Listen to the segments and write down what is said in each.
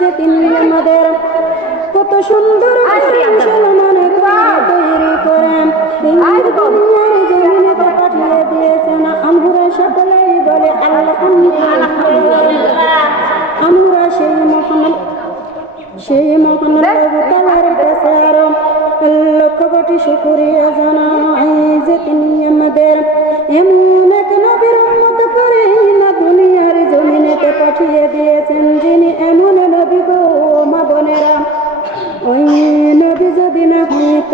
যে তিনি আমাদের কত সুন্দর মুসলমানে তৈরি করেন দুনিয়ার জমিনেতে পাঠিয়ে দিয়েছেন। আমরা সকলেই বলে আলহামদুলিল্লাহ। আমরা সেই মহান আল্লাহ কাছে আরো লক্ষ কোটি শুকরিয়া জানাই যে তিনি আমাদের এমন এক নবীর উম্মত করে না দুনিয়ার জমিনেতে পাঠিয়ে দিয়েছেন, যিনি এমন নবী গো মা বোনেরা, ওই নবী যদি না হইত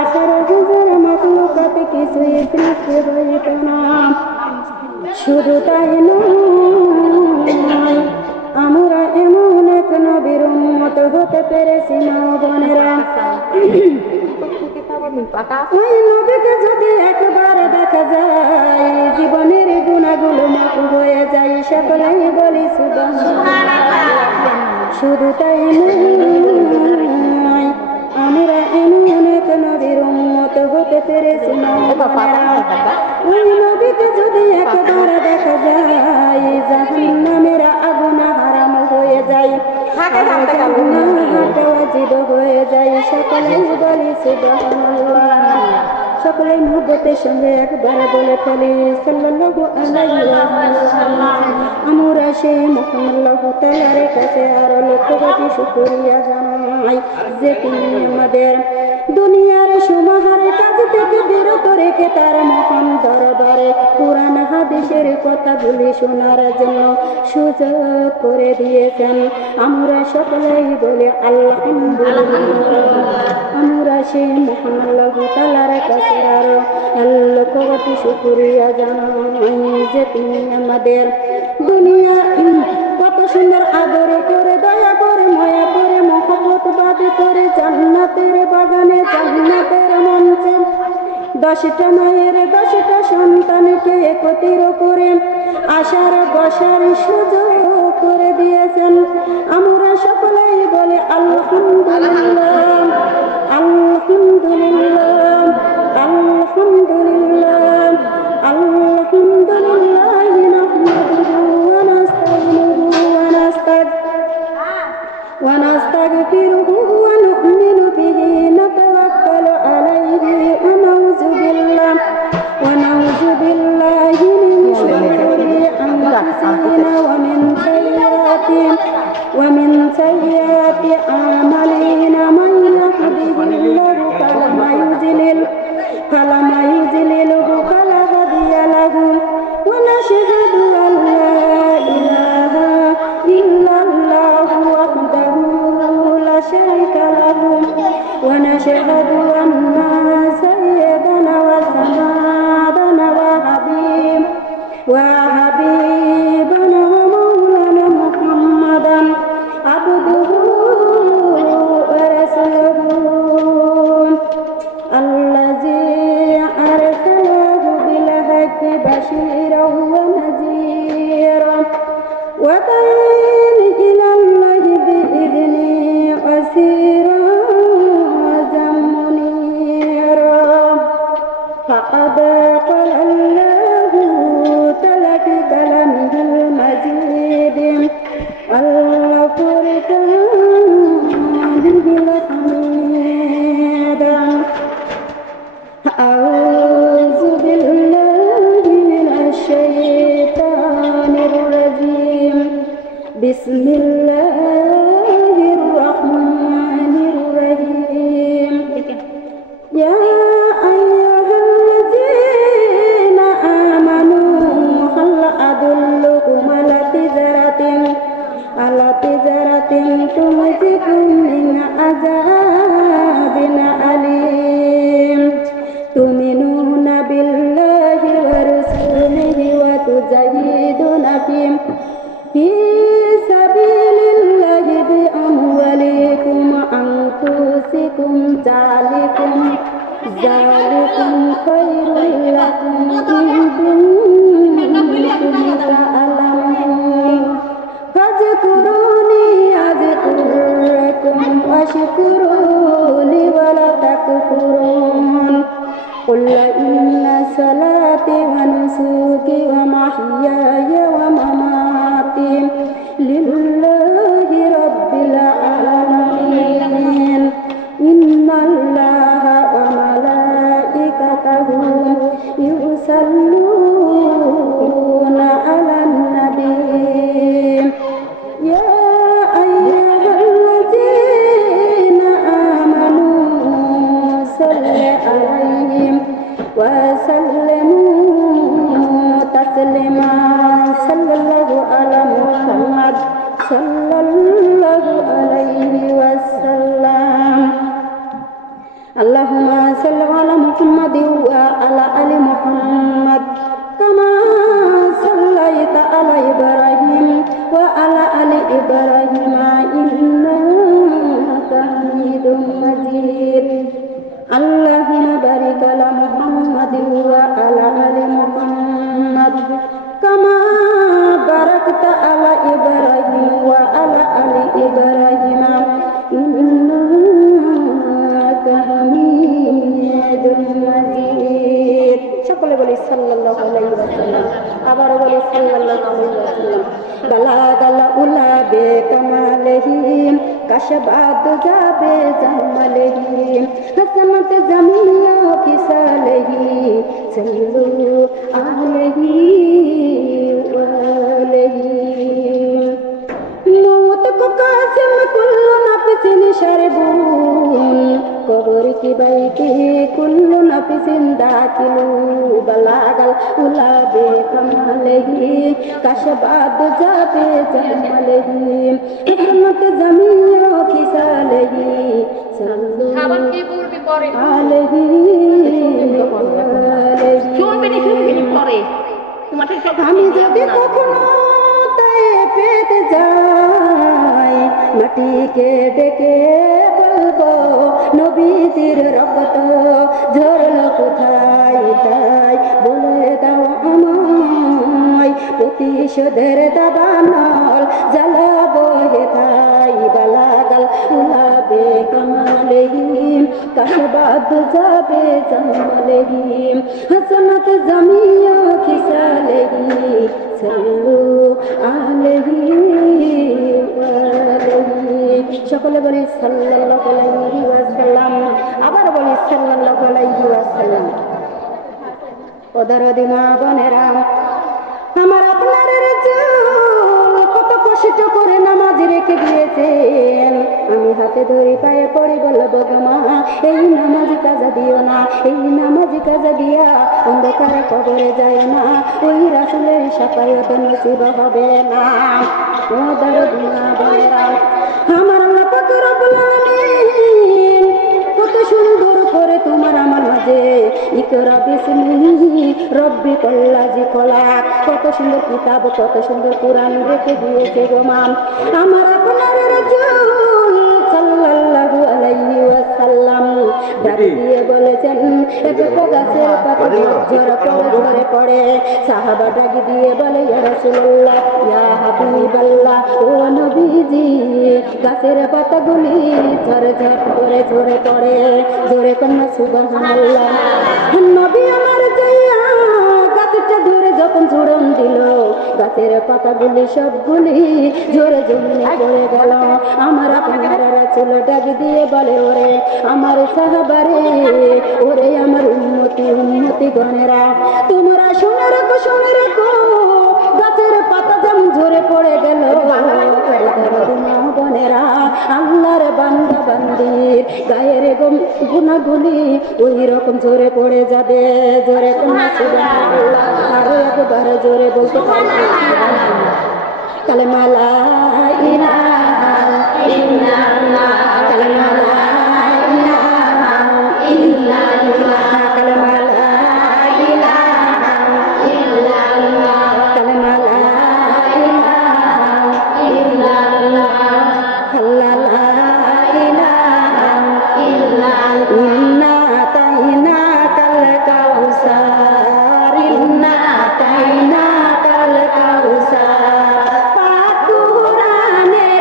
18,000 মাখলুকাতে কিছুই সৃষ্টি হইত না। শুধু তাই নয়, আমরা এমন এক নবীর উম্মত হতে পেরেছি মা বোনেরা। ওই নবীকে যদি একবার দেখা যায়, জীবনের গুণাগুলো মাফ হয়ে যায়। সকলেই বলি সুবহানাল্লাহ। শুধু তাই নয়, আমরা এমন এক নবীর উম্মত হতে পেরেছি মা বোনেরা। ওই নবীকে যদি একবার দেখা যায়, জাহান্নামের আগুন হারাম হয়ে যায়, ওয়াজিব হয়ে যায়। সকলেই বলি সুবহানাল্লাহ। সকলে মুহব্বতের সঙ্গে একবার বলে ফেলি সাল্লাল্লাহু আলাইহি ওয়াসাল্লাম। আমরা সেই মহান আল্লাহ তাআলার কাছে আরো লক্ষ কোটি শুকরিয়া জানাই যে তিনি আমাদের দুনিয়ার সমাহার কাজ থেকে বিরত রেখে তার মহান দরবারে কুরআন হাদিসের কথাগুলি শোনার জন্য সুযোগ করে দিয়েছেন। আমরা সকলেই বলি আলহামদুলিল্লাহ। আমরা সেই মহান আল্লাহ তাআলার কাছে আরো লক্ষ কোটি শুকরিয়া জানাই যে তিনি আমাদের দুনিয়া কত সুন্দর আদর করে, দয়া করে, মায়া করে, মহব্বত বাদী করে জান্নাতের বাগানে, জান্নাতের মঞ্চে 10টা মায়ের 10টা সন্তানকে একত্রিত করে আসার বসার সুযোগ করে দিয়েছেন। আমরা সকলেই বলে আলহামদুলিল্লাহ, আলহামদুলিল্লাহ, আলহামদুলিল্লাহ, আলহামদুলিল্লাহ। নাহমাদুহু ওয়া নাস্তাঈনুহু ওয়া নাস্তাগফিরুহু ওয়া নু'মিনু বিহি নাতাওয়াক্কালু আলাইহি ওয়া নাউযু বিল্লাহি মিন শুরুরি আনফুসিনা ওয়া মিন সাইয়্যাতি আ'মালিনা। মান ইয়াহদিহিল্লাহু ফালা মায়ুযিলিলহু ফালা হাদিয়া লাহু ওয়া নাশহাদু আন লা ইলাহা ইল্লাল্লাহু ওয়াহদাহু লা শারীকা লাহু ওয়া নাশহাদু আন্না সাইয়্যিদানা ওয়া সামাদানা ওয়া হাবিবানা ওয়া মাওলানা মুহাম্মাদান আবদুহু ওয়া রাসূলুহু আল্লাযী আরসালাহু বিল হাক্কি বাশীরান ওয়া নাযীরান ওয়া দা'ীন ইলাল্লাহি বিইذনিহি ওয়া সিরাজাম মুনীরা। ফাকাদ ক্বালা আল্লাহু তাআলা ফি কালামিহিল মাজিদ আল-ফুরকানিল হামিদ। আউযু বিল্লাহি মিনাশ শাইতানির রাজীম। বিসমিল্লাহির রাহমানির রহিম। ইয়া আইয়ুহাল্লাযীনা আমানু হাল আদুল্লুকুম আলা তিজারাতিন তুমজিকুম মিন আযাবিন আলীম। তুমিনুনা বিল্লাহি ওয়া রাসূলিহি ওয়া তুজাহিদুনা ফি সাবিলিল্লাহি বিআমওয়ালিকুম ওয়া আনফুসিকুম। যালিকুম খায়রুল লাকুম ইন কুনতুম তা'লামুন। ফাযকুরুনি আযকুরকুম ওয়াশকুরুলি ওয়া লা তাকফুরুন। কুল ইন্না সালাতি ওয়া নুসুকি ওয়া মাহইয়ায়া ওয়া মামাতি লিল্লাহি রাব্বিল সাল্লাল্লাহু আলাইহি ওয়াসাল্লাম। আল্লাহুম্মা সাল্লি আলা মুহাম্মাদ ওয়া আলা আলি মুহাম্মাদ কামা সাল্লাইতা আলা ইব্রাহিম ওয়া আলা আলি ইব্রাহিম ইন্নাকা হামিদুম মাজিদ। আল্লাহুম্মা বারিক আলা মুহাম্মাদ ওয়া আলা আলি মুহাম্মাদ কামা বারাকতা আলা ইব্রাহিম ওয়া আলা আলি ইব্রাহিম ইন্নাকা হামিদুম মাজিদ। সকলে বলি সাল্লাল্লাহু আলাইহি ওয়াসাল্লাম। আবার বলি সাল্লাল্লাহু আলাইহি ওয়াসাল্লাম। বালাগাল উলা বে কামালিহি কাশবাদ যাবে জামালিহি হাসনাত জামিয়া কিসালিহি সাল্লু আলাইহি ওয়া আলিহি। मौत को कासिम कुल्लु नफ्सिन शरबून कब्र की बैठी कुल्लु नफ्सिन दाखिलू बलागल उला बे कमालही कशबाद जाबे जमलही हिकमत जमिया खिसालही सल्लु आलही আমি যদি কখনো পেতে যাই মাটিকে ডেকে বলবো নবীজির রক্ত ঝরলো কোথায় তাই বলে দাও আমায় প্রতিশোধের দাবানল জ্বালাবো হেথায় বালাগাল উলাবে কামালেহি কাশবাদ যাবে জামালেহি হাসনাত জামিয়া খিসালেহি সাল্লু আলাইহি ওয়া আলিহি। সকলে বলি সাল্লাল্লাহু আলাইহি ওয়াসাল্লাম। আবার বলি সাল্লাল্লাহু আলাইহি ওয়াসাল্লাম। ওদারদি মা বোনেরা, আমার আপনার রাসূল কত কষ্ট করে নামাজ রেখে দিয়েছেন। আমি হাতে ধরে পায়ে পড়ে বলবো গো মা, এই নামাজ কাজা দিও না, এই নামাজ কাজা দিয়া অন্ধকারে কবরে যায় না, ওই রাসূলের শাফায়াত নসিব হবে না। ওদারদি মা বোনেরা, আমার আল্লাহ পাক রব্বুল আলামিন কত সুন্দর করে তোমার আমার মাঝে ইকরা বিসমিহি রব্বিকাল লাযী খলাক কত সুন্দর কিতাব, কত সুন্দর কোরআন রেখে দিয়েছে গো মা। আমার আপনার রাসূল সাল্লাল্লাহু আলাইহি ওয়াসাল্লাম ডাক দিয়ে বলেছেন, একটা গাছের পাতা ঝরে পড়ে ঝরে পড়ে, সাহাবা ডাক দিয়ে বলে ইয়া রাসূলুল্লাহ, ইয়া হাবিবাল্লাহ, ও নবীজি গাছের পাতাগুলি ঝরে ঝরে করে ঝরে পড়ে, জোরে কন্যা সুবহানাল্লাহ। নবী আমার যাইয়া গাছটা ধরে যখন ঝুড়ন দিল, গাছের পাতাগুলি সবগুলি ঝরে জমিনে পড়ে গেল। আমার আপনার রাসূল ডাক দিয়ে বলে, ওরে আমার সাহাবারে, ওরে আমার উম্মতি উম্মতি গণেরা, তোমরা শুনে রাখো শুনে রাখো, গাছের পাতা যেমন ঝরে পড়ে গেল, বোনেরা আল্লাহর বান্দা বান্দির গায়ের গুনাহগুলি ওই রকম ঝরে পড়ে যাবে। জোরে কোনা সুবহানাল্লাহ, আরো একবার জোরে বলতে পারবে কালেমা লা ইলাহা ইল্লাল্লাহ, কালেমা লা ইলাহা ইল্লাল্লাহ, কালেমা লা ইলাহা ইল্লাল্লাহ, কালেমা লা ইলাহা ইল্লাল্লাহ, লা ইলাহা ইল্লাল্লাহ। ইন্না আতাইনাকাল কাউসার, ইন্না আতাইনাকাল কাউসার, পাক কুরআনের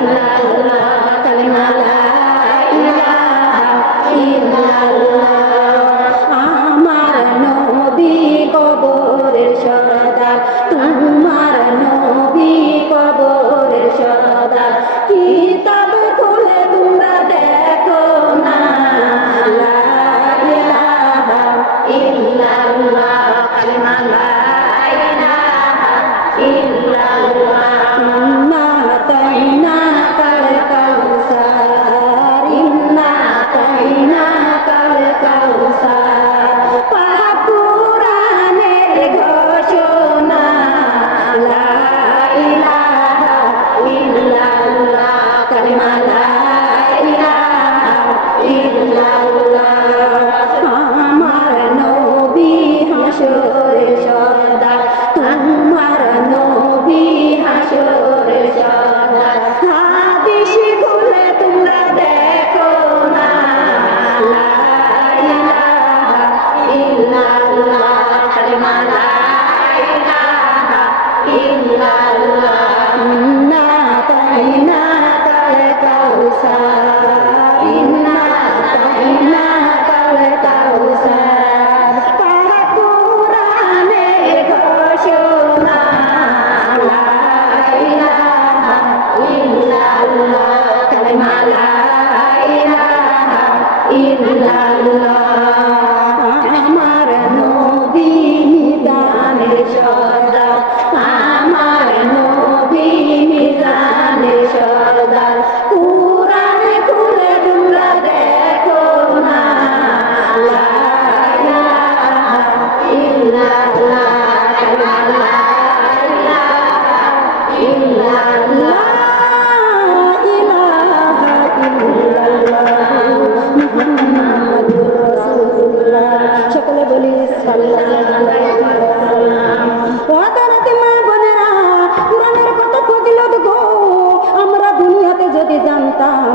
ইল্লাল্লাহ কালিমা লা ইলাহা ইল্লাল্লাহ আমার নবী কবরের সরদার তোমার নবী কবরের সরদার কিতাব খুলে তোমরা দেখো না লা ইলাহা ইল্লাল্লাহ কালিমা লা ইলাহা ইল্লাল্লাহ ইন্না তাইনাকাল কাউসার ইন্না তাইনাকাল কাউসার পাক কুরআনের ঘোষণা লা ইলাহা ইল্লাল্লাহ কালিমা লা ইলাহা ইল্লাল্লাহ আমার নবী হাসরের সরদার তোমার নবী হাসরের সরদার হাদিস খুলে তোমরা দেখো না লা ইলাহা ইল্লাল্লাহ কালিমা লা ইলাহা ইল্লাল্লাহ ইন্না তাইনাকাল কাউসার ইন্না তাইনাকাল কাউসার পাক কুরআনের ঘোষণা লা ইলাহা ইল্লাল্লাহ কালিমা লা ইলাহা ইল্লাল্লাহ আমার নবী মিজানের সরদার আমার নবী মিজানের সরদার কুরআন খুলে তোমরা দেখো না লা ইলাহা ইল্লাল্লাহ কালিমা লা ইলাহা ইল্লাল্লাহ ইলাহা ইল্লাল্লাহ মুহাম্মাদুর রাসূলুল্লাহ সকলে বলি সাল্লাল্লাহু আলাইহি ওয়াসাল্লাম ওয়াদারাতে মা বোনেরা কুরআনের কত ফজিলত গো আমরা দুনিয়াতে যদি জানতাম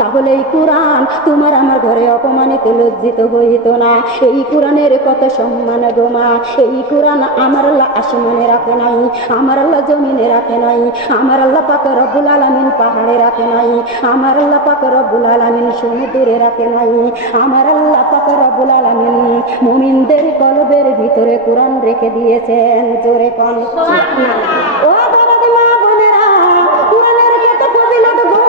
তাহলে এই কুরআন তোমার আমার ঘরে অপমানিত লজ্জিত হইতো না এই কুরআনের কত সম্মান গো মা এই কুরআন আমার আল্লাহ আসমানে রাখে নাই আমার আল্লাহ জমিনে রাখে নাই আমার আল্লাহ পাক রব্বুল আলামিন পাহাড়ে রাখে নাই আমার আল্লাহ পাক রব্বুল আলামিন সমুদ্রে রাখে নাই আমার আল্লাহ পাক রব্বুল আলামিন মুমিনদের কলবের ভিতরে কুরআন রেখে দিয়েছেন জোরে কোন সুবহানাল্লাহ ও দাদাদি মা বোনেরা কুরআনের কত ফজিলত গো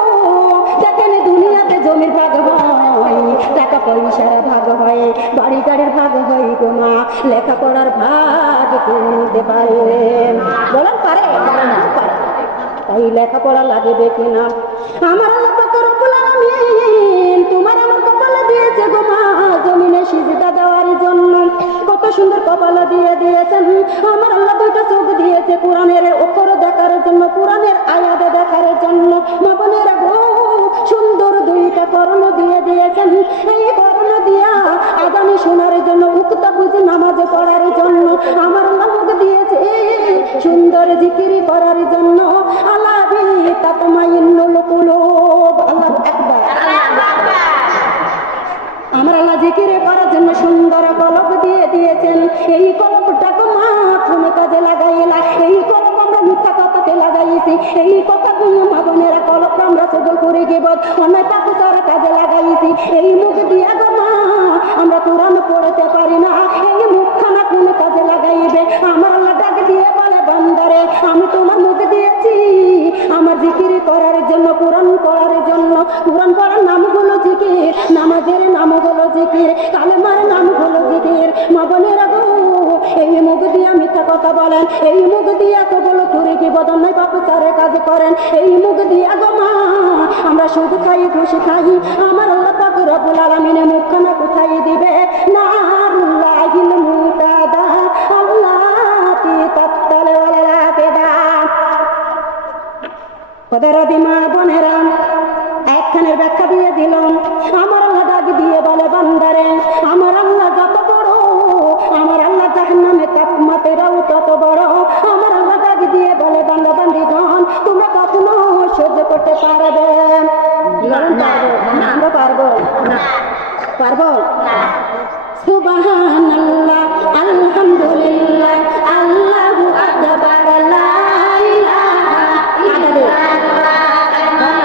যেখানে দুনিয়াতে জমির ভাগ হয় টাকা পয়সার ভাগ হয় বাড়ি গাড়ির ভাগ হয় গো মা লেখাপড়ার ভাগ কেউ নিতে পারে বলেন পারে না পারে তাই লেখাপড়া লাগবে কিনা আমার আল্লাহ পাক রব্বুল আলামিন তোমার আমার কপালে দিয়েছে গো মা জমিনে সিজদা দেওয়ার জন্য কত সুন্দর কপাল দিয়ে দিয়েছেন আমার আল্লাহ দুইটা চোখ দিয়েছে কোরআনের অক্ষর দেখার জন্য কোরআনের আয়াত দেখার জন্য মা বোনেরা গো সুন্দর দুইটা কর্ণ দিয়ে দিয়েছেন এই কর্ণ দিয়া আগামী শোনার জন্য উক্তা বুঝে নামাজ পড়ার জন্য আমার আল্লাহ মুখ দিয়েছে সুন্দর জিকিরি করার জন্য আল্লাহ তাতমাইন্নুল কুলুব আল্লাহু আকবার আমার আল্লাহ জিকিরে করার জন্য সুন্দর কলব দিয়ে দিয়েছেন এই কলবটাকে মাত্র কাজে লাগাইলা এই কলব আমরা মিথ্যা কথাতে লাগাইছি এই কথাগুলো মা বোনেরা কলব আমরা সবল করে গেব অন্যায় পাকুচার কাজে লাগাইছি এই মুখ দিয়া গো মা আমরা কোরআন পড়তে পারি না এই মুখখানা কোন কাজে লাগাইবে আমার আল্লাহ ডাক দিয়ে বলে বান্দারে আমি তোমার মুখ দিয়েছি আমার জিকির করার জন্য কোরআন পড়ার জন্য কোরআন পড়ার নাম হলো জিকির নামাজের নাম হলো জিকির কালেমার নাম হলো জিকির মা বোনেরা গো এই মুখ দিয়া মিথ্যা কথা বলেন এই মুখ দিয়া কবল করে কি বদন নাই পাপচারের কাজ করেন এই মুখ দিয়া গো মা আমরা সুদ খাই খুশি খাই আমার আল্লাহ পাক রব্বুল আলামিন মুখখানা কোথায় দিবে নারুল্লাহিল মুতাদা আল্লাতি তাত্তাল ওয়ালা ফিদা কদরদি মা বোনেরা একখানের ব্যাখ্যা দিয়ে দিলাম আমার আল্লাহ ডাক দিয়ে বলে বান্দারে আমার আল্লাহ যত বড় আমার আল্লাহ জাহান্নামে তাপমাত্রাও তত বড় আমার আল্লাহ ডাক দিয়ে বলে বান্দা বান্দিগণ তোমরা কখনো সহ্য করতে পারবে আমরা পারবো না পারবো না সুবহানাল্লাহ আলহামদুলিল্লাহ আল্লাহু আকবার লা ইলাহা ইল্লাল্লাহ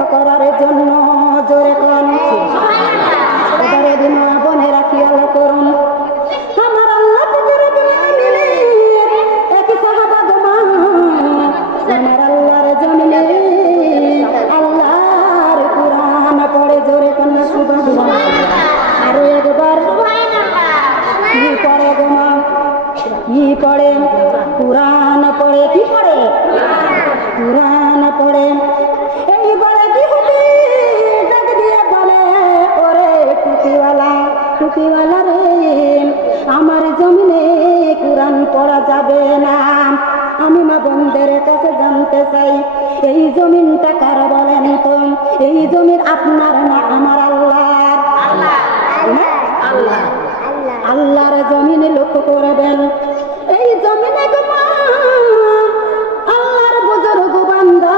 রক্ষা করার জন্য জোরে কোন মা বোনেরা খেয়াল করুন আমার আল্লাহ একই সাহাবা গো মা আমার আল্লাহর জমিনে আল্লাহর কুরআন পড়ে জোরে কোন সুবহানাল্লাহ আরো একবার কি পড়ে গো মা কি পড়ে কুরআন পড়ে কি পড়ে কুরআন পড়ে এইবারে কি হবে ডাক দিয়ে বলে ওরে টুপিওয়ালা রে আমার জমিনে কুরআন পড়া যাবে না আমি মা বোনদের কাছে জানতে চাই এই জমিনটা কার বলেন তো এই জমিন আপনার না আমার আল্লাহর আল্লাহর জমিনে লক্ষ্য করবেন এই জমিনে আল্লাহর বুজুর্গ বান্দা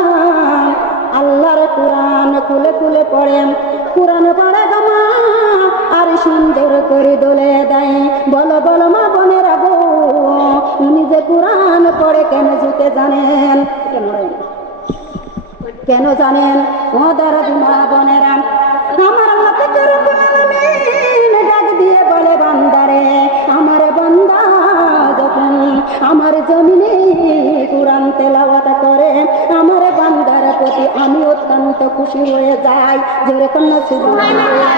আল্লাহর কুরআন খুলে খুলে পড়েন কুরআন পড়ে গো মা আর সুন্দর করে দোলে দেয় বলো বলো মা বোনেরা গো উনি যে কুরআন পড়ে কেন যেতে জানেন কেন জানেন ও দরদি মা বোনেরা আমার আল্লাহ ডাক দিয়ে বলে বান্দারে আমার বান্দা যখন আমার জমিনে কুরআন তেলাওয়াত করে আমার বান্দার প্রতি আমি অত্যন্ত খুশি হয়ে যাই জোরে কন্যা সুবহানাল্লাহ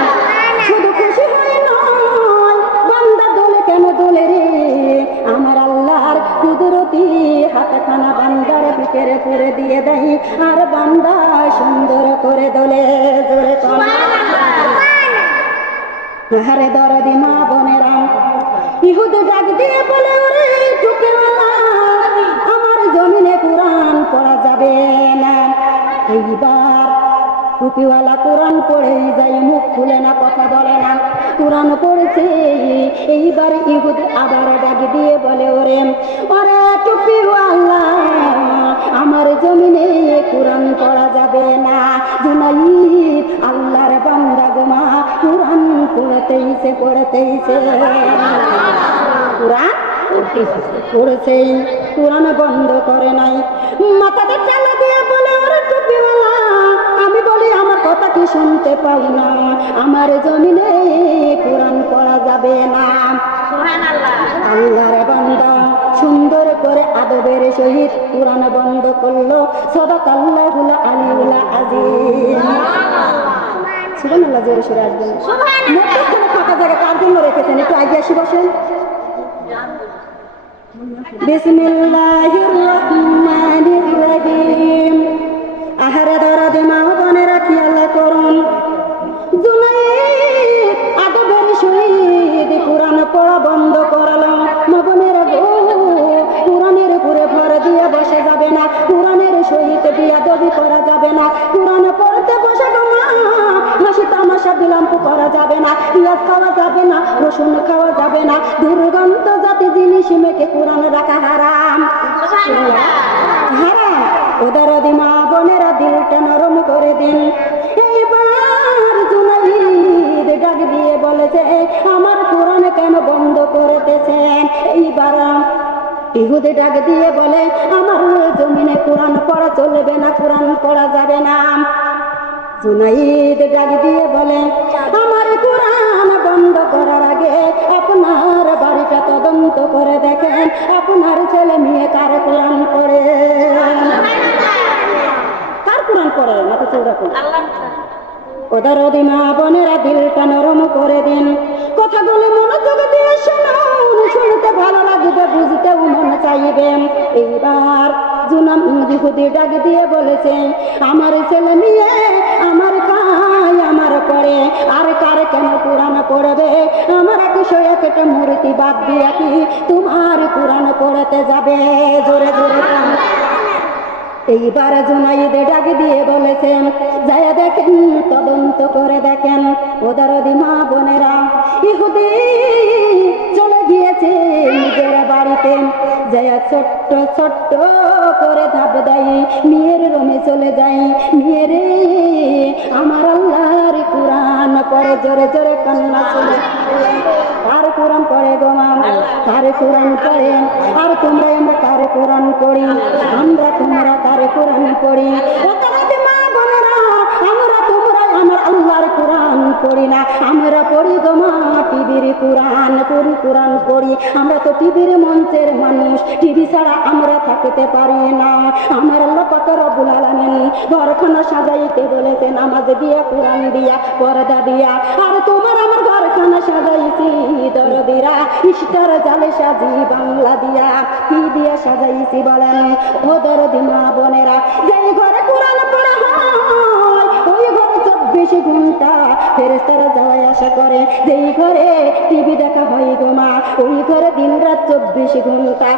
শুধু খুশি হয়ে নয় বান্দা দোলে কেন দোলে রে আমার আল্লাহর কুদরতি হাতখানা বান্দার পিঠের করে দিয়ে দেয় আর বান্দা সুন্দর করে দোলে জোরে হারে দরদি মা বোনেরা ইহুদ ডাক দিয়ে বলে ওরে টুপিওয়ালা আমার জমিনে কুরআন পড়া যাবে না এইবার টুপিওয়ালা কুরআন পড়েই যায় মুখ খুলে না কথা বলে না কুরআন পড়েছে এইবার ইহুদ আবার ডাক দিয়ে বলে ওরে ওরে টুপিওয়ালা আমার জমিনে কুরআন পড়া যাবে না জুনাইদ আল্লাহর বান্দা গো মা কুরআন পড়তেইছে কুরআন পড়েছে কুরআন বন্ধ করে নাই মাথাটা চালা দিয়ে বলে ওরে টুপিওয়ালা আমি বলি আমার কথা কি শুনতে পাই না আমার জমিনে কুরআন পড়া যাবে না সুবহানাল্লাহ আল্লাহর বান্দা সুন্দর করে আদবের সহিত কুরআন বন্ধ করলো সাদাকাল্লাহুল আলিউল আযীম সুবহানাল্লাহ জোরে সরে আসবেন সুবহানাল্লাহ ফাঁকা জায়গা কার জন্য রেখেছেন একটু আগে আসি বসেন বিসমিল্লাহির রহমানির রহিম আহারে দরদে মা বোনেরা খেয়াল করুন জুনাইদ আদবের সহিত কুরআন পড়া বন্ধ করালো মা বোনেরা গো কুরআনের উপরে ভর দিয়ে বসে যাবে না কুরআনের সহিত বিয়াদবি করা যাবে না কুরআন পড়তে বসে গো মা হাসি তামাশা বিলম্ব করা যাবে না পেঁয়াজ খাওয়া যাবে না রসুন খাওয়া যাবে না দুর্গন্ধ জাতি জিনিস মেখে কুরআন রাখা হারাম হারাম ওদরদি মা বোনেরা দিলটা নরম করে দিন এবার জুনাইদ ডাক দিয়ে বলেছে আমার কুরআন কেন বন্ধ করতেছেন এইবার ইহুদ ডাক দিয়ে বলে আমার জমিনে কুরআন পড়া চলবে না কুরআন পড়া যাবে না জুনাইদ ডাক দিয়ে বলে আমার কুরআন বন্ধ করার আগে আপনার বাড়িটা তদন্ত করে দেখেন আপনার ছেলে মেয়ে কার কুরআন পড়ে কার কুরআন পড়ে মাথা চৌড়া করে ওদরদি মা বোনেরা দিলটা নরম করে দিন কথাগুলো মনোযোগ দিয়ে শুনুন শুনতে ভালো লাগবে বুঝতেও মন চাইবে এইবার ইহুদি ডাক দিয়ে বলেছে আমার ছেলে মেয়ে আমার খায় আমার পড়ে আর কার কেন কুরআন পড়বে আমার একশো একটা মূর্তি বাদ দিয়া কি তোমার কুরআন পড়তে যাবে জোরে জোরে এইবার জুনাইদ ডাক দিয়ে বলেছেন যায় দেখেন তদন্ত করে দেখেন ওদরদি মা বোনেরা ইহুদি চলে গিয়েছে নিজের বাড়িতে যায় ছোট্ট ছোট্ট করে ধাপ দেয় মেয়ের রুমে চলে যায় মেয়েরে আমার আল্লাহর কুরআন পড়ে জোরে জোরে কান্না চলে কার কুরআন পড়ে গো মা কার কুরআন পড়ে আর তোমরা আমরা কার কুরআন পড়ি আমরা তোমরা কার কুরআন পড়ি ওদরদি মা বোনেরা পড়ি না, আমরা পড়ি গো মা টিভির কোরআন, কোরআন পড়ি। আমরা তো টিভির মঞ্চের মানুষ, টিভি ছাড়া আমরা থাকতে পারি না। আমার আল্লাহ পাক রব্বুল আলামিন ঘরখানা সাজাইতে বলেছে নামাজ দিয়া, কোরআন দিয়া, পর্দা দিয়া। আর তোমার আমার ঘরখানা সাজাইছি দরদিরা ইস্টার জালে সাজি বাংলা দিয়া। কি দিয়া সাজাইছি বলেন ও দরদি মা বোনেরা? যেই ঘরে কোরআন পড়া হয় ওই ঘরে 24 ঘন্টা ফেরেশতারা যাওয়া আসা করে। যেই ঘরে টিভি দেখা হয় গো মা ওই ঘরে দিন রাত 24 ঘন্টা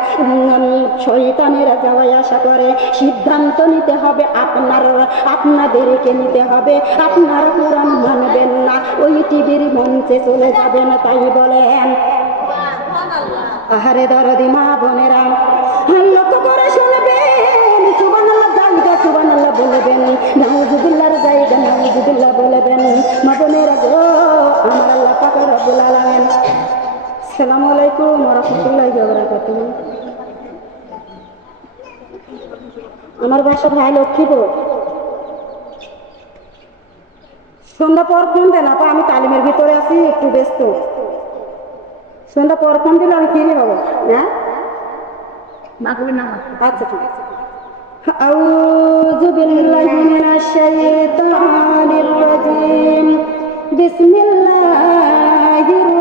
শয়তানেরা যাওয়া আসা করে। সিদ্ধান্ত নিতে হবে আপনাদেরকে নিতে হবে। আপনারা কোরআন মানবেন না, ওই টিভির মঞ্চে চলে যাবেন, তাই বলেন। আহারে দরদি মা বোনেরা লক্ষ্য করে শুনবেন, সুবহানাল্লাহ জায়গা সুবহানাল্লাহ বলবেন, নাউজুবিল্লাহর জায়গা নাউজুবিল্লাহ বলবেন। মা বোনেরা গো, আমার আল্লাহ পাক রব্বুল আলামিন। আসসালামু আলাইকুম ওয়া রাহমাতুল্লাহি ওয়া বারাকাতুহু। আমার বাসা ভাই লক্ষ্মীপুর। সন্ধ্যা পর ফোন দেন আপা, আমি তালিমের ভিতরে আছি, একটু ব্যস্ত। সন্ধ্যা পর ফোন দিলে আমি ফ্রি হব। হ্যাঁ আচ্ছা ঠিক আছে। আউযু বিল্লাহি মিনাশ শাইতানির রাজিম। বিসমিল্লাহির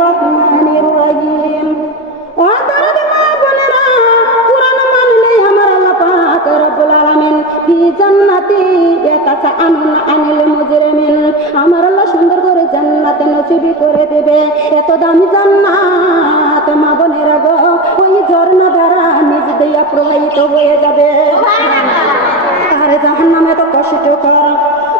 রহমানির রহিম। ও দরদি মা বোনেরা, কোরআন মানলে আমার আল্লাহ পাক রব্বুল আলামিন ফি জান্নাতি ইয়াতাসাআলুনা আনিল মুজরিমিন। আমার আল্লাহ সুন্দর করে জান্নাতে নসিব করে দেবে। এত দামি জান্নাত মা বোনেরা গো, ওই ঝর্ণা দ্বারা নিজ দিয়া প্রবাহিত হয়ে যাবে। আর জাহান্নামে তো কষ্টকর।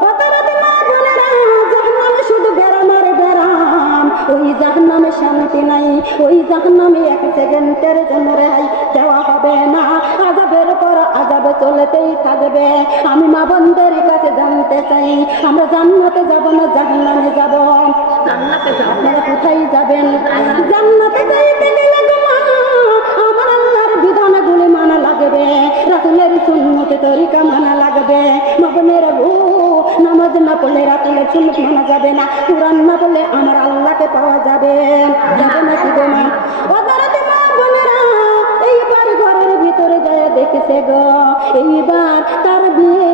ও দরদি মা বোনেরা, জাহান্নামে শুধু বেরাম আর বেরাম, ওই জাহান্নামে শান্তি নাই। ওই জাহান্নামে এক সেকেন্ডের জন্য রেহাই দেওয়া হবে না। আযাবের পর আযাব চলতেই থাকবে। আমি মা বোনদের কাছে জানতে চাই, আমরা জান্নাতে যাব না জাহান্নামে যাব? আপনারা কোথায় যাবেন? জান্নাতে যাইতে গেলে গো মা আমার আল্লাহর বিধানগুলি মানা লাগবে, রাসূলের সুন্নতে তরিকা মানা লাগবে। মা বোনেরা গো, নামাজ না পড়লে রাসূলের সুন্নত মানা যাবে না, কোরআন না পড়লে আমার আল্লাহকে পাওয়া যাবে না কি গো মা? ও দরদি মা বোনেরা, এইবার ঘরের ভিতরে যায় দেখেছে গো, এইবার তার বিয়ে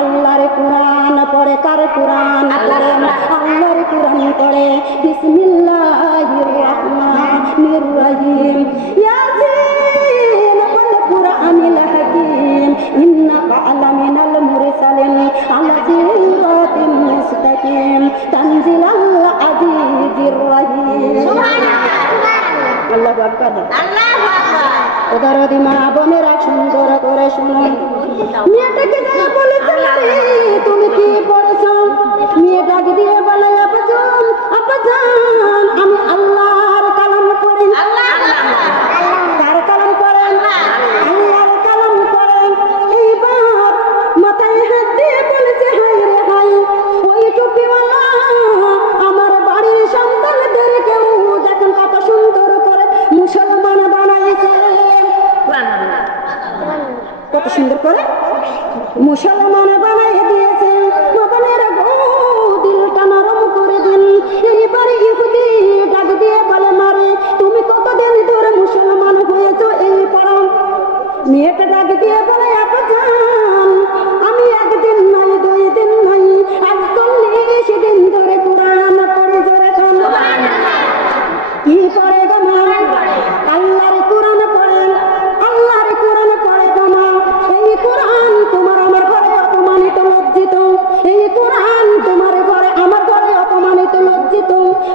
আল্লাহর কোরআন পড়ে। কার কোরআন পড়ে? আল্লাহর কোরআন পড়ে। বিসমিল্লাহির রহমানির রহিম। ইয়াসিন ওয়াল কুরআনিল হাকীম ইন্নাকা লামিনাল মুরসালিন আলা সিরাতিন মুস্তাকিম তানজিলাল আজিজির রহিম। সুবহানাল্লাহ। আল্লাহু আকবার। আল্লাহু আকবার। ও দরদি মা বোনেরা সুন্দর করে শুনুন। মেয়েটাকে যা বলেছে তুমি কি পড়েছো? মেয়ে ডাক দিয়ে বলে আব্বাজান আব্বাজান আমি আল্লাহর কালাম পড়ি। কার কালাম পড়েন? আল্লাহর কালাম পড়েন। এইবার মাথায় হাত দিয়ে বলেছে হায় রে হায়, ওই টুপিওয়ালা আমার বাড়ির সন্তানদেরকেও দেখেন কত সুন্দর করে মুসলমান বানাইছে। কত সুন্দর করে মুসলমান বানাই দিয়েছে। বাবানেরা গো, দিলটা নরম করে দিন। এইবারে ইহুদি ডাক দিয়ে বলে মারে তুমি কতদিন ধরে মুসলমান হয়েছো এই পড়ো? মেয়েটা ডাক দিয়ে বলে আব্বাজান আমি একদিন নয় 2 দিন নয় 41 দিন ধরে কোরআন পড়ে ধরে চল। কি পড়ে গো মা? আল্লাহর কোরআন পড়ে। আল্লাহর কোরআন পড়ে গো মা। এই কোরআন তোমার আমার ঘরে অপমানিত লজ্জিত। এই কোরআন তোমার ঘরে আমার ঘরে অপমানিত লজ্জিত।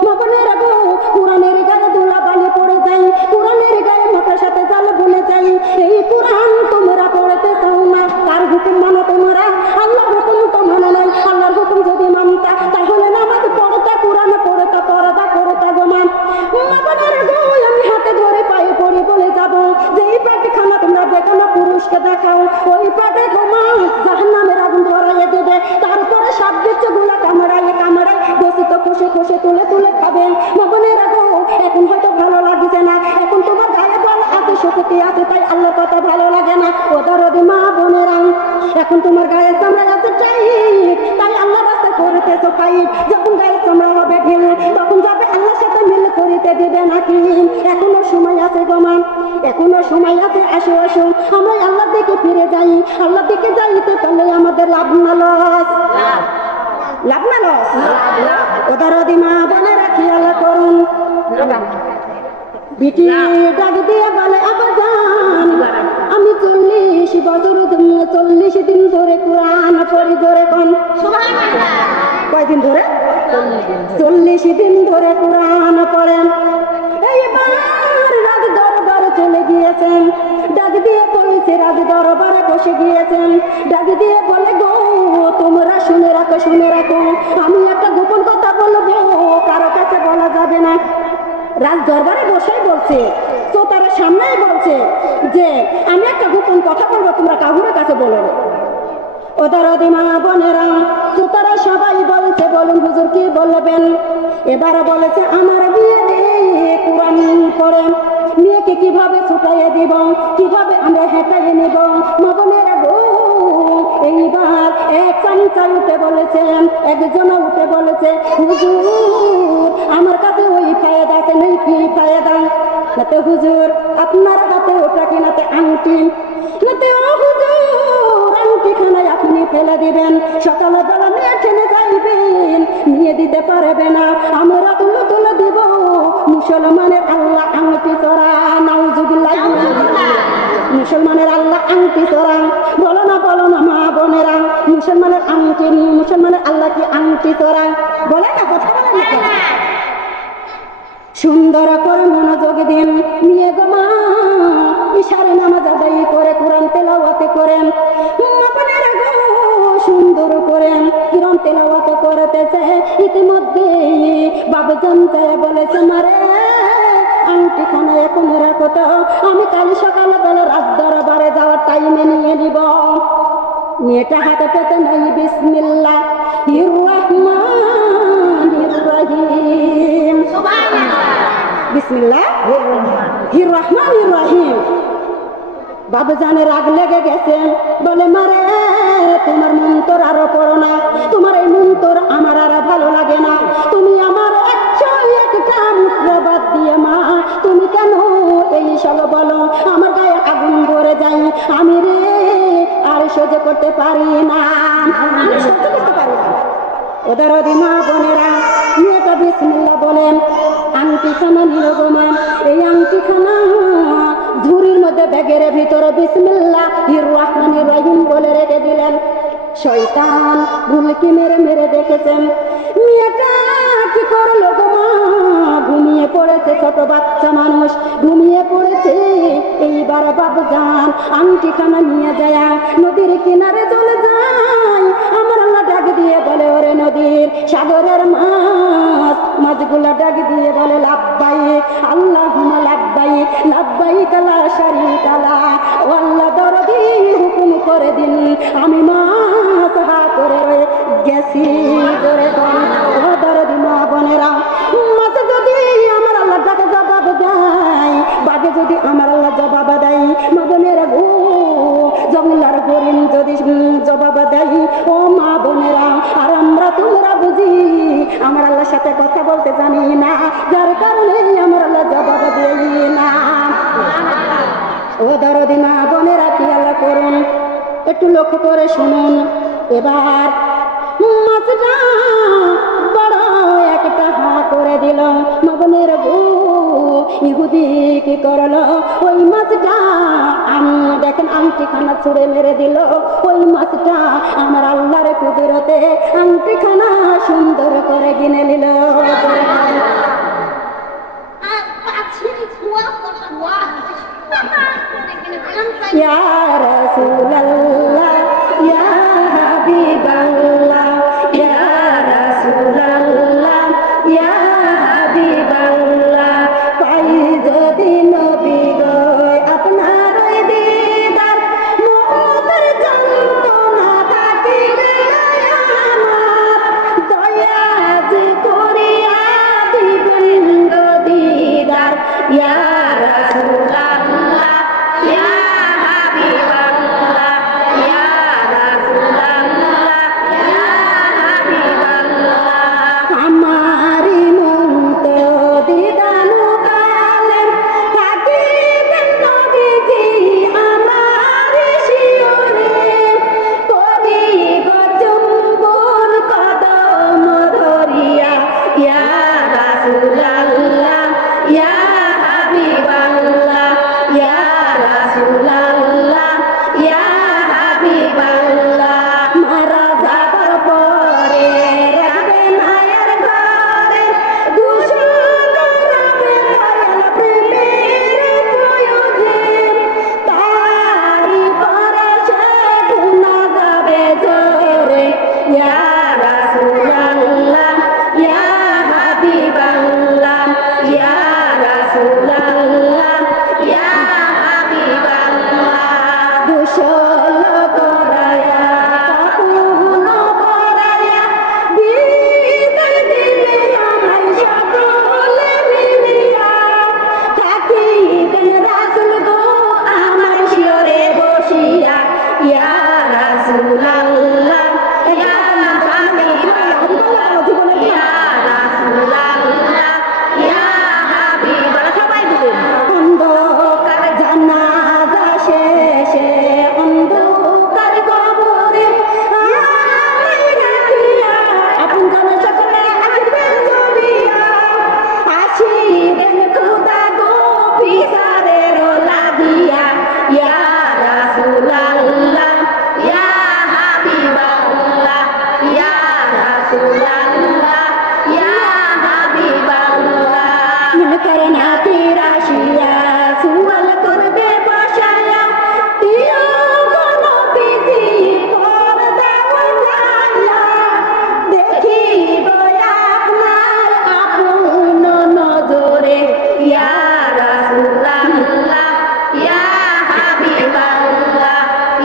মা বোনেরা গো, কোরআনের গায়ে ধুলা বালি পড়ে যায়, কোরআনের গায়ে মাথার সাথে জাল বলে যায়। এই কোরআন তোমরা পড়তে চাও না। কার হুকুম মানো তোমরা? আল্লাহর হুকুম তো মানো নাই। আল্লাহর হুকুম যদি মানতা তাহলে নামাজ পড়তা, কোরআন পড়তা, পর্দা করতা গো মা। মা বোনেরা গো, আমি হাতে ধরে পায়ে পড়ে বলে যাব যে এই পাটখানা তোমরা বেগানা পুরুষকে দেখাও, ওই পাটে গো মা জাহান্নামের আগুন ধরাইয়ে দেবে। তারপরে সব বিচ্ছুগুলো কামড়াইয়ে কামড়ায় দোষিত খুশে খুশে তুলে তুলে খাবে। মা বোনেরা গো, এখন হয়তো ভালো লাগছে না, এখন তোমার গায়ে বল আছে, শক্তি আছে, তাই আল্লাহর কথা ভালো লাগে না। ও দরদি মা বোনেরা, এখন তোমার গায়ে চামড়া আছে টাইট, তাই আল্লাহ রাস্তা করতেছো ফাইট। যখন গায়ে চামড়া হবে যেতে দিবে নাকি? এখনো সময় আছে গোমা, এখনো সময় আছে। আসো আসো আমরা আল্লাহর দিকে ফিরে যাই। আল্লাহর দিকে যাইতে পারলে আমাদের লাভ না লস? লাভ না লস? ওদারদি মা বোনেরা খেয়াল করুন। বিটি ডাক দিয়ে বলে আব্বাজান আমি 40 বছর 40 দিন ধরে কোরআন পড়ি। ধরে কোন কয়দিন ধরে? 40 দিন ধরে কোরআন পড়েন। এইবার রাজ দরবারে চলে গিয়েছেন, ডাক দিয়ে বলেছে রাজ দরবারে বসে গিয়েছেন। ডাক দিয়ে বলে গো তোমরা শুনে রাখো, শুনে রাখো আমি একটা গোপন কথা বলবো, কারো কাছে বলা যাবে না। রাজ দরবারে বসেই বলছে, তো তারা সামনেই বলছে যে আমি একটা গোপন কথা বলবো, তোমরা কাউরের কাছে বলো না। ওদারদি মা বোনেরা তো তারা সবাই বলছে বলুন হুজুর কি বলবেন? এবার বলেছে আমার বিয়ে কোরআন পড়ে মেয়েকে কিভাবে ছুটাইয়ে দিব, কিভাবে আমরা হেঁটাইয়ে নিব। মা বোনেরা গো এইবার এক চামচা উঠে বলেছেন, একজন উঠে বলেছে হুজুর আমার কাছে ওই ফায়দা আছে। নেই কি ফায়দা? নাতে হুজুর আপনার হাতে ওটা কি নাতে আংটি? নাতে ও হুজুর আংটি খানায় আপনি ফেলে দিবেন, সকালবেলা নিয়ে ঠেলে যাইবেন, নিয়ে দিতে পারবে না, আমরা তুলে তুলে দিব। মুসলমানের আল্লাহ আংটি চড়া, নাউজুবিল্লাহ। মুসলমানের আল্লাহ আংটি চড়া, বলো না বলো না মা বোনেরা, মুসলমানের আংটি, মুসলমানের আল্লাহ কি আংটি চড়া? বলে না, কথা বলে না। সুন্দর করে মনোযোগ দিন নিয়ে গো মা, ইশারে নামাজ আদায় করে কোরআন তেলাওয়াত করেন। আপনারা গো সুন্দর করেন কোরআন তেলাওয়াত করতেছে। ইতিমধ্যে বাবুজান বলেছে মারে আংটি খানা এখন রাখো তো, আমি কাল সকালবেলা রাত দরবারে যাওয়ার টাইমে নিয়ে নিব। মেয়েটা হাতে পেতে নাই বিসমিল্লাহির রহমানির রহিম, বিসমিল্লাহির রহমানির রহিম। বাবুজানের রাগ লেগে গেছে, বলে মারে তোমার মন্তর আরো পড়ো না, তোমার এই মন্তর আমার আর ভালো লাগে না। তুমি আমার 101টা মুদ্রা বাদ দিয়ে মা তুমি কেন এই সব বলো? আমার গায়ে আগুন ধরে যায়, আমি রে আর সহ্য করতে পারি না, সহ্য করতে পারি না। ওদের মা বোনেরা মেয়েটা বিসমিল্লাহ বলেন, আংটিখানা নিরগমান। এই আংটিখানা ঝুড়ির মধ্যে ব্যাগের ভিতরে বিসমিল্লাহির রহমানির রহিম বলে রেখে দিলেন। শয়তান ভুলকি মেরে মেরে দেখেছেন মেয়েটা কি করলো গো মা? ঘুমিয়ে পড়েছে, ছোট বাচ্চা মানুষ ঘুমিয়ে পড়েছে। এইবার বাবুজান আংটিখানা নিয়ে যায় নদীর কিনারে চলে যায়। আমার আল্লাহ ডাক দিয়ে বলে ওরে নদীর সাগরের মাছ, মাছগুলা ডাক দিয়ে বলে লাব্বাইক আল্লাহুম্মা লাব্বাইক লাব্বাইক লা শারীকা লাক। ও আল্লাহ দরদি হুকুম করে দিন, আমি মাছ হা করে গেছি। করে ও দরদি মা বোনেরা, মাছ যদি আমার আল্লাহ ডাকে জবাব দেয়, বাঘে যদি আমার আল্লাহ জবাব দেয়, মা বোনেরা গো জঙ্গলার হরিণ যদি জবাব দেয়, ও মা বোনেরা আর আমরা তোমরা বুঝি আমার আল্লাহর সাথে কথা বলতে জানি না, যার কারণে আমার আল্লাহ জবাব দেই না। ও দরদি মা বোনেরা খেয়াল করুন, একটু লক্ষ্য করে শুনুন। এবার মাছটা বড় একটা হা করে দিল। মা বোনের গো ইহুদি কি করলো? ওই মাছটা দেখেন আংটিখানা ছুঁড়ে মেরে দিল। ওই মাছটা আমার আল্লাহর কুদরতে আংটিখানা সুন্দর করে কিনে নিল। ইয়া রাসূলুল্লাহ ইয়া হাবিবাল্লাহ ইয়া রাসূলুল্লাহ ইয়া হাবিবাল্লাহ। পাই যদি নবী গো আপনার দিদার, মোদের যন্ত্রণা থাকিবে আমার, দয়া যে করে মনে করে নাতি রাশিয়া সুয়াল করবে বসায়া ইয়া কোনো বিধি পর দেওয়া দেখিব আপনার আপন নজরে ইয়া রাসূলুল্লাহ ইয়া হাবিবাল্লাহ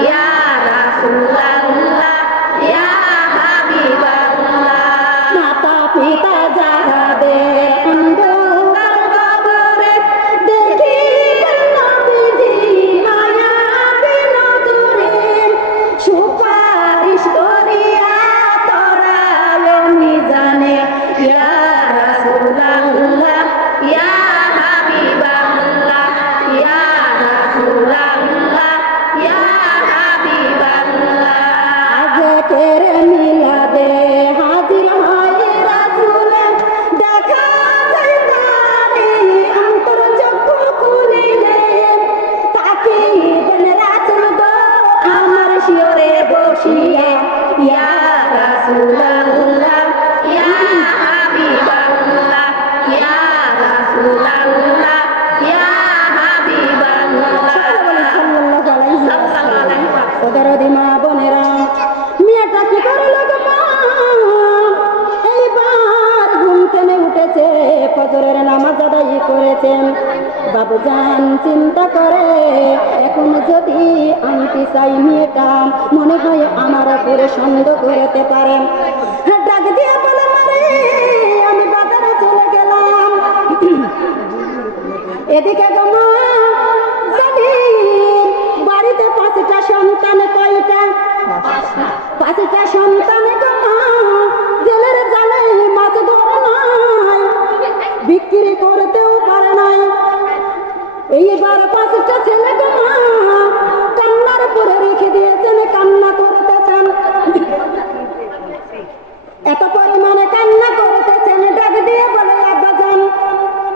ইয়া রাসূলুল্লাহ ইয়া হাবিবাল্লাহ মাতা পিতা যাবে অন্ধকার কবরে দেখিবেন নবীজি মায়াবী নজরে সুপারিশ করিয়া তরালো মিজানে ইয়া রাসূলুল্লাহ ইয়া হাবিবাল্লাহ ইয়া রাসূলুল্লাহ ইয়া হাবিবাল্লাহ আজকের মিলাদে হাজির হয় রাসূল দেখা যায় তারে অন্তর চক্ষু খুলিলে তাকিবেন রাসূল গো আমার শিয়রে বসিয়া ইয়া রাসূলুল্লাহ ইয়া হাবিবাল্লাহ ইয়া রাসূলুল্লাহ ইয়া হাবিবাল্লাহ সাল্লাল্লাহু আলাইহি ওয়াসাল্লাম ওদারদি মা বোনেরা মিয়াটা কি করলো গো মা এইবার ঘুম থেকে উঠেছে ফজরের নামাজ আদায় করেছেন বাবুজান চিন্তা করে এখন যদি আনতে চাই মেয়েটা মনে হয় আমার উপরে সন্দেহ করতে পারে ডাক দিয়ে বলে মারে আমি বাজারে চলে গেলাম এদিকে গো মা জানিস বাড়িতে 5টা সন্তান কয়টা 5টা সন্তান গো মা জেলের জালে মাছ ধরে নাই বিক্রি করতেও পারে নাই এইবার 5টা ছেলে গো মা কান্নার পরে রেখে দিয়েছেন কান্না করতেছেন এত পরিমাণে কান্না করতেছেন ডাক দিয়ে বলে আব্বাজান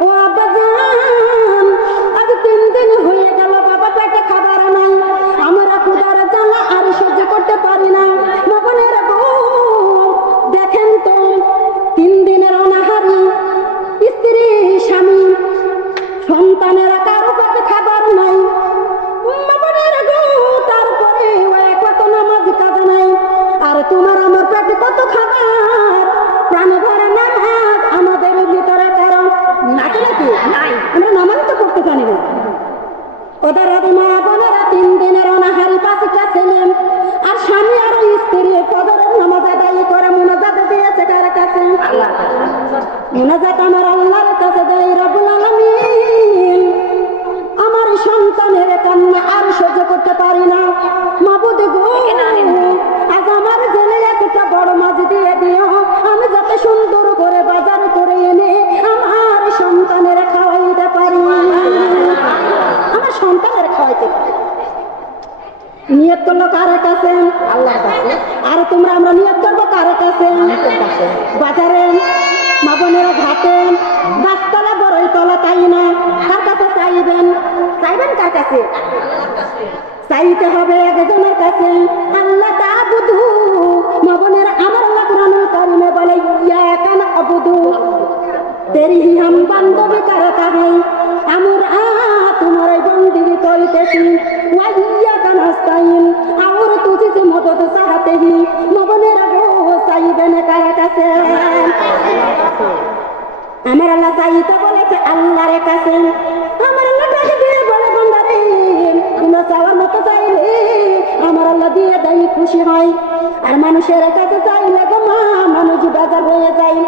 ও আব্বাজান আজ 3 দিন হয়ে গেল বাবা পেটে খাবার নাই আমরা ক্ষুধার জ্বালা আর সহ্য করতে পারি না মগনের বউ দেখেন তো 3 দিনের অনাহারি স্ত্রী স্বামী সন্তানেরা কারো পেটে খাবার নাই মগনের বউ তারপরে কত নামাজ কাজা নাই আর তোমার আমার পেটে কত খাবার প্রাণ ভরা নামাজ আমাদের ভিতরে কারণ নাকি নাই আমরা নামাজ তো পড়তে জানি না ওদের মা বোনেরা 3 দিনের অনাহারি 5টা ছেলে আর স্বামী আর স্ত্রী ফজরের নামাজ আদায় করে মুনাজাত দিয়েছে কার কাছে আল্লাহর কাছে মুনাজাত আমার আল্লাহর কাছে দেয় রব্বুল আলামিন আমার সন্তানের কান্না আর সহ্য করতে পারি না মাবুদ গো আজ আমার জেলে একটা বড় মাছ দিয়ে দিও আমি যাতে সুন্দর করে বাজার করে এনে আমার সন্তানের খাওয়াইতে পারি আমার সন্তানের খাওয়াইতে পারি নিয়ত করলো কার কাছে আল্লাহর কাছে আর তোমরা আমরা নিয়ত করবো কার কাছে বাজারে মা বোনেরা ঘাটে গাছতলা বড়ই তলা তাই না কার কাছে চাইবেন কার কাছে চাইতে হবে একজনের কাছে আল্লাহ তাবুদু মা বোনেরা আমার আল্লাহ কুরআনুল কারীমে বলে ইয়াকা নাবুদু তেরি হি হাম বান্দবি করতা है আমরা তোমার বন্দিগি করতেছি ওয়া ইয়াকা নাস্তাইন और तुझसे मदद चाहते ही মা বোনেরা চাইবেন কার কাছে আমার আল্লাহ চাইতে বলেছে আল্লাহর কাছে আমার আল্লাহ ডাক দিয়ে বলে বান্দারে তোমরা চাওয়ার মতো চাইলে আমার আল্লাহ দিয়ে দেয় খুশি হয় আর মানুষের কাছে চাইলে গো মা মানুষ বাজার হয়ে যায়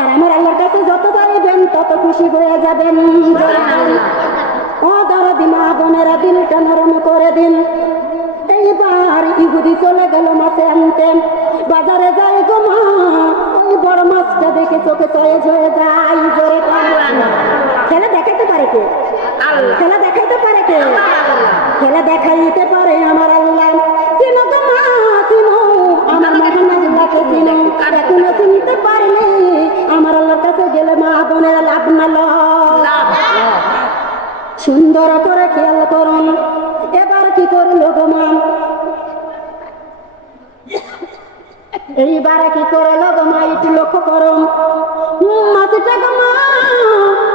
আর আমার আল্লাহর কাছে যত চাইবেন তত খুশি হয়ে যাবেন ও দরদি মা বোনেরা দিলটা নরম করে দিন এইবার ইহুদি চলে গেল মাছে আনতে বাজারে যায় গো মা ওই বড় মাছটা দেখে চোখে চয়েজ হয়ে যায় জোরে খেলা দেখাতে পারে কে খেলা দেখাইতে পারে কে খেলা দেখাইতে পারে আমার আল্লাহ চিনো গো মা চিনো আমার মহান আল্লাহকে চিনো এখনো চিনতে পারলে আমার আল্লাহর কাছে গেলে মা বোনেরা লাভ না লাভ সুন্দর করে খেয়াল করুন এবার কি করলো গো মা এইবারে কি করলো গো মা একটু লক্ষ্য করো মাছটা গো মা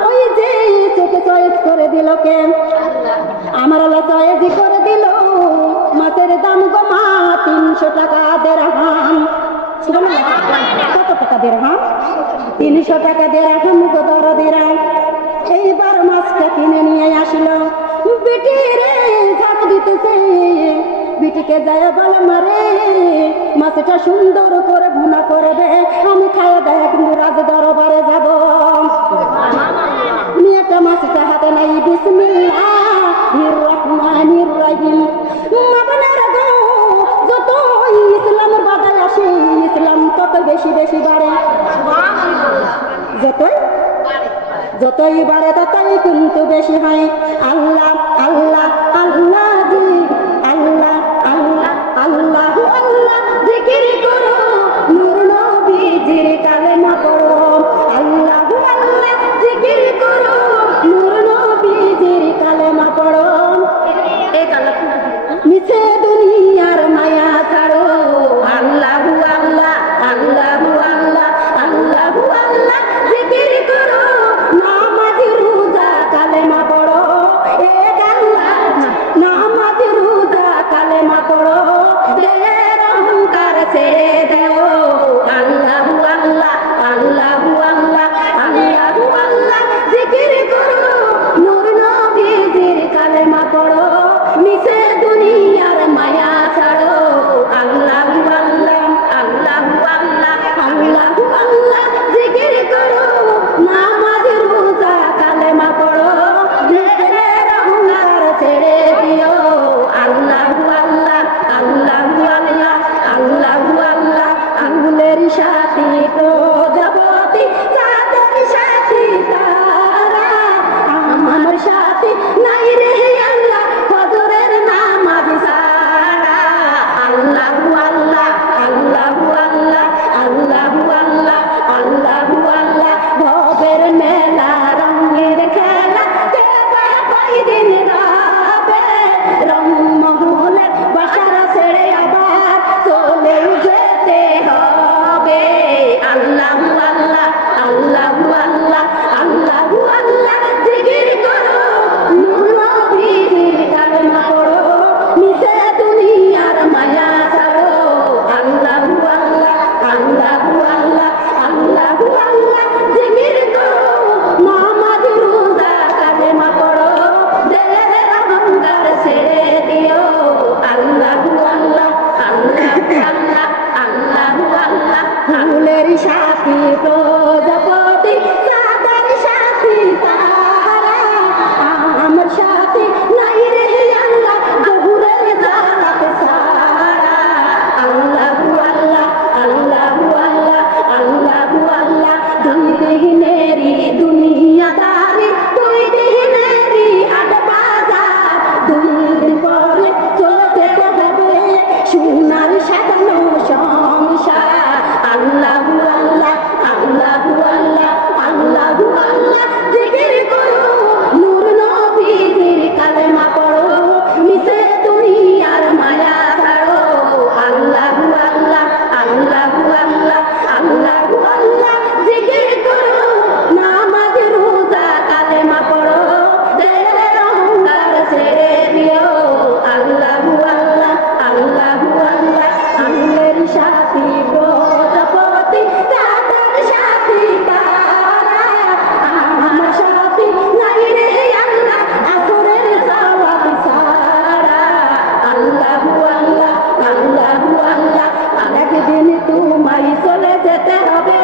ওই যে চোখে চয়েস করে দিল কে আমার আল্লাহ চয়েসই করে দিল মাছের দাম গো মা 300 টাকা দিরহাম কত টাকা দিরহাম 300 টাকা দিরহাম গো দরদিরা এইবার মাছটা কিনে নিয়ে আসলো বেটি রে ঝাঁক দিতেছে বিটিকে যায় বলে মারে মাছটা সুন্দর করে ভুনা করে দে আমি খাওয়া দেয় কিন্তু রাজ দরবারে যাব মেয়েটা মাছটা হাতে নাই বিসমিল্লাহির রহমানির রহিম মাবনারা গো যত ইসলামের বাধায় আসে ইসলাম তত বেশি বেশি বাড়ে যতই বাড়ে ততই কিন্তু বেশি হয় আল্লাহ আল্লাহ আল্লাহ আল্লাহ আল্লাহ আল্লাহ আল্লাহ জিকির করো নূর নবীজির কালেমা পড়ো আল্লাহ আল্লাহ জিকির করো নূর নবীজির কালেমা পড়ো মিছে দুনিয়ার মায়া ছাড়ো আল্লাহ আল্লাহ আল্লাহ আল্লাহ আল্লাহ আল্লাহ জিকির করো নামাজি রোজা কালেমা পড়ো এক আল্লাহ নামাজি রোজা কালেমা পড়ো দেহের অহংকার ছেড়ে দেও আল্লাহ আল্লাহ আল্লাহ আল্লাহ আল্লাহ আল্লাহ জিকির করো নূর নবীজির কালেমা পড়ো মিছে দুনিয়ার মায়া ছাড়ো আল্লাহ আল্লাহ আল্লাহ আল্লাহ আল্লাহ আল্লাহ জিকির করো নামাজ রোজা কালেমা পড়ো দেহের অহংকার ছেড়ে দিও আল্লাহ আল্লাহ আল্লাহ আল্লাহ আল্লাহ আল্লাহ আঙ্গুলের সাথী প্রজাপতি চাঁদের সাথী তারা আমার সাথী নাই রে আল্লাহ ফজরের নামাজ সারা আল্লাহ আল্লাহ আল্লাহ আল্লাহ আল্লাহ আল্লাহ আল্লাহ আল্লাহ ভবের মেলা রঙের খেলা দেবা কয়দিন রাবে রংমহলে বাসারা ছেড়ে আবার চলে যেতে হবে আল্লাহ আল্লাহ আল্লাহ আল্লাহ আল্লাহ আল্লাহ জিকির করো নূর নবীজির কালেমা পড়ো মিছে দুনিয়ার মায়া ছাড়ো আল্লাহ আল্লাহ আল্লাহ আল্লাহ আল্লাহ আল্লাহ জিকির করো নামাজ রোজা কালেমা পড়ো দেহের অহংকার ছেড়ে দিও আল্লাহ আল্লাহ আল্লাহ আল্লাহ আল্লাহ আল্লাহ ফুলের সাথী প্রজাপতি চাঁদের সাথী তারা আমার সাথী নাই রে আল্লাহ জহুরের জালাত সারা আল্লাহ আল্লাহ আল্লাহ আল্লাহ আল্লাহ আল্লাহ দুই দিনেরই দুনিয়াদারি দুই দিনেরই হাট বাজার দুই দিন পরে চলতে হবে সোনার সাজানো সংসার আল্লাহ আল্লাহ আল্লাহ আল্লাহ আল্লাহ আল্লাহ জিকির করো নূর নবীজির কালেমা পড়ো মিছে দুনিয়ার মায়া ছাড়ো আল্লাহ আল্লাহ আল্লাহ আল্লাহ আল্লাহ আল্লাহ জিকির করো নামাজ রোজা কালেমা পড়ো দেহের অহংকার ছেড়ে দিও আল্লাহ আল্লাহ আল্লাহ আল্লাহ আল্লাহর সাথী প্রজাপতি চাঁদের সাথী তারা আমার সাথী নাই রে আল্লাহ আসরের সালাত সারা আল্লাহ আল্লাহ আল্লাহ আল্লাহ একদিন তোমায় চলে যেতে হবে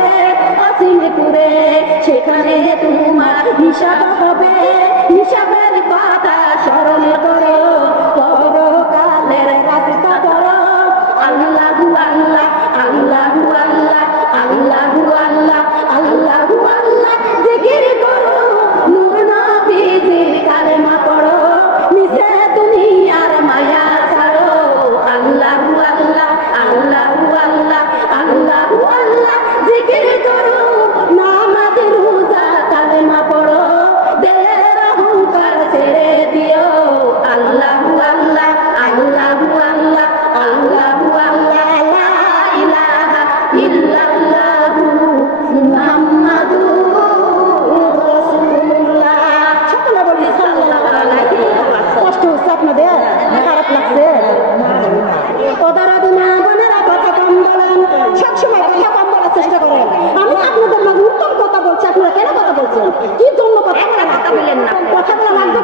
অসীমপুরে সেখানে তোমার হিসাব হবে হিসাবের কথা স্মরণ করো পরকালের রাস্তা করো আল্লাহ আল্লাহ আল্লাহ আল্লাহ আল্লাহ আল্লাহ আল্লাহ আল্লাহ জিকির করো নূর নবীজির কালেমা পড়ো মিছে দুনিয়ার মায়া ছাড়ো আল্লাহ আল্লাহ আল্লাহ আল্লাহ আল্লাহ আল্লাহ জিকির করো নামাজ রোজা কালেমা পড়ো দেহের অহংকার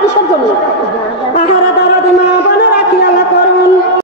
কিসের জন্য